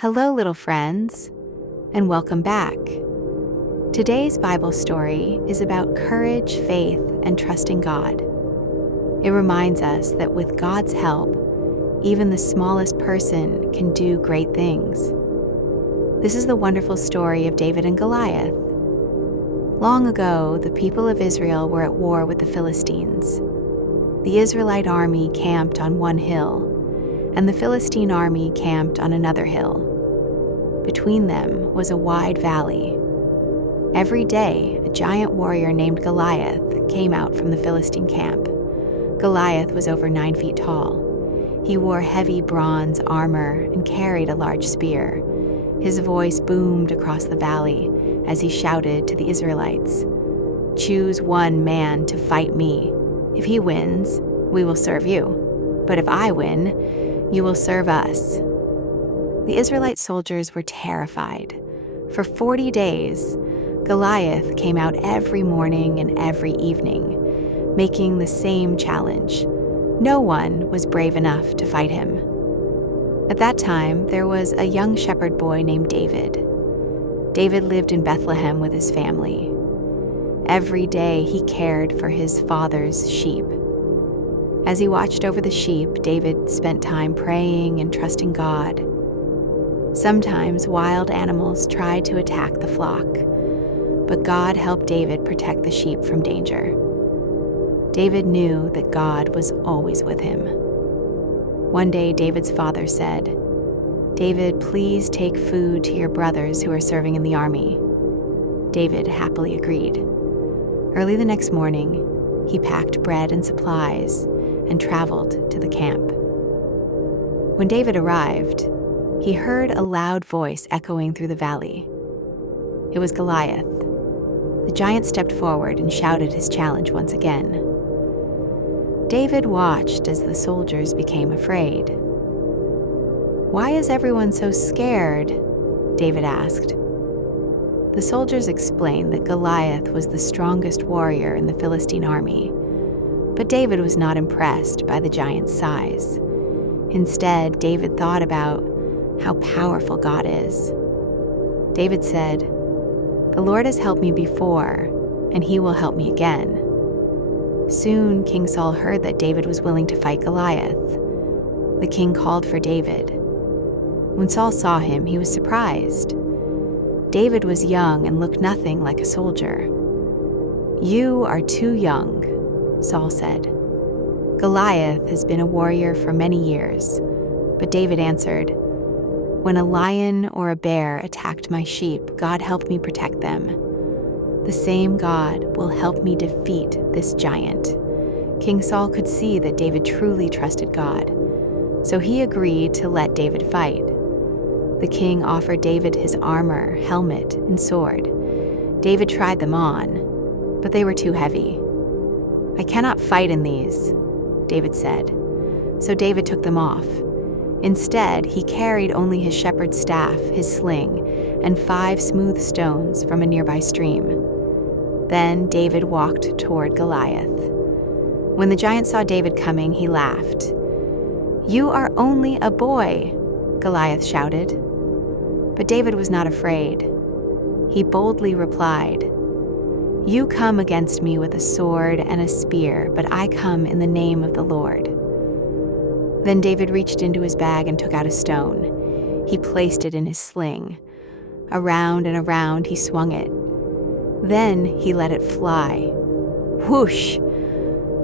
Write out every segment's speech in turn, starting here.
Hello, little friends, and welcome back. Today's Bible story is about courage, faith, and trusting God. It reminds us that with God's help, even the smallest person can do great things. This is the wonderful story of David and Goliath. Long ago, the people of Israel were at war with the Philistines. The Israelite army camped on one hill, and the Philistine army camped on another hill. Between them was a wide valley. Every day, a giant warrior named Goliath came out from the Philistine camp. Goliath was over 9 feet tall. He wore heavy bronze armor and carried a large spear. His voice boomed across the valley as he shouted to the Israelites, "Choose one man to fight me. If he wins, we will serve you. But if I win, you will serve us." The Israelite soldiers were terrified. For 40 days, Goliath came out every morning and every evening, making the same challenge. No one was brave enough to fight him. At that time, there was a young shepherd boy named David. David lived in Bethlehem with his family. Every day he cared for his father's sheep. As he watched over the sheep, David spent time praying and trusting God. Sometimes wild animals tried to attack the flock, but God helped David protect the sheep from danger. David knew that God was always with him. One day, David's father said, "David, please take food to your brothers who are serving in the army." David happily agreed. Early the next morning, he packed bread and supplies and traveled to the camp. When David arrived, he heard a loud voice echoing through the valley. It was Goliath. The giant stepped forward and shouted his challenge once again. David watched as the soldiers became afraid. "Why is everyone so scared?" David asked. The soldiers explained that Goliath was the strongest warrior in the Philistine army, but David was not impressed by the giant's size. Instead, David thought about how powerful God is. David said, "The Lord has helped me before, and he will help me again." Soon, King Saul heard that David was willing to fight Goliath. The king called for David. When Saul saw him, he was surprised. David was young and looked nothing like a soldier. "You are too young," Saul said. "Goliath has been a warrior for many years." But David answered, "When a lion or a bear attacked my sheep, God helped me protect them. The same God will help me defeat this giant." King Saul could see that David truly trusted God, so he agreed to let David fight. The king offered David his armor, helmet, and sword. David tried them on, but they were too heavy. "I cannot fight in these," David said. So David took them off. Instead, he carried only his shepherd's staff, his sling, and 5 smooth stones from a nearby stream. Then David walked toward Goliath. When the giant saw David coming, he laughed. "You are only a boy," Goliath shouted. But David was not afraid. He boldly replied, "You come against me with a sword and a spear, but I come in the name of the Lord." Then David reached into his bag and took out a stone. He placed it in his sling. Around and around he swung it. Then he let it fly. Whoosh!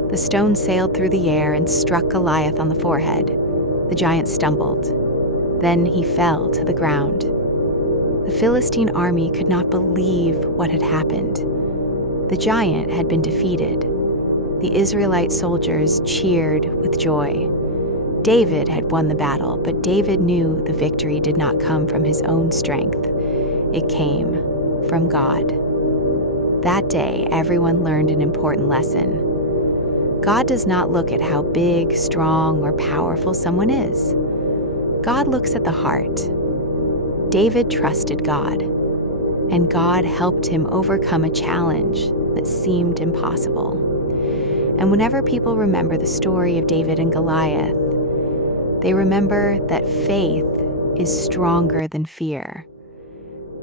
The stone sailed through the air and struck Goliath on the forehead. The giant stumbled. Then he fell to the ground. The Philistine army could not believe what had happened. The giant had been defeated. The Israelite soldiers cheered with joy. David had won the battle, but David knew the victory did not come from his own strength. It came from God. That day, everyone learned an important lesson. God does not look at how big, strong, or powerful someone is. God looks at the heart. David trusted God, and God helped him overcome a challenge that seemed impossible. And whenever people remember the story of David and Goliath, they remember that faith is stronger than fear.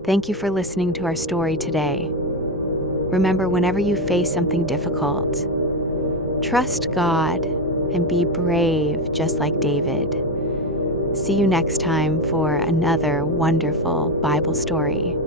Thank you for listening to our story today. Remember, whenever you face something difficult, trust God and be brave just like David. See you next time for another wonderful Bible story.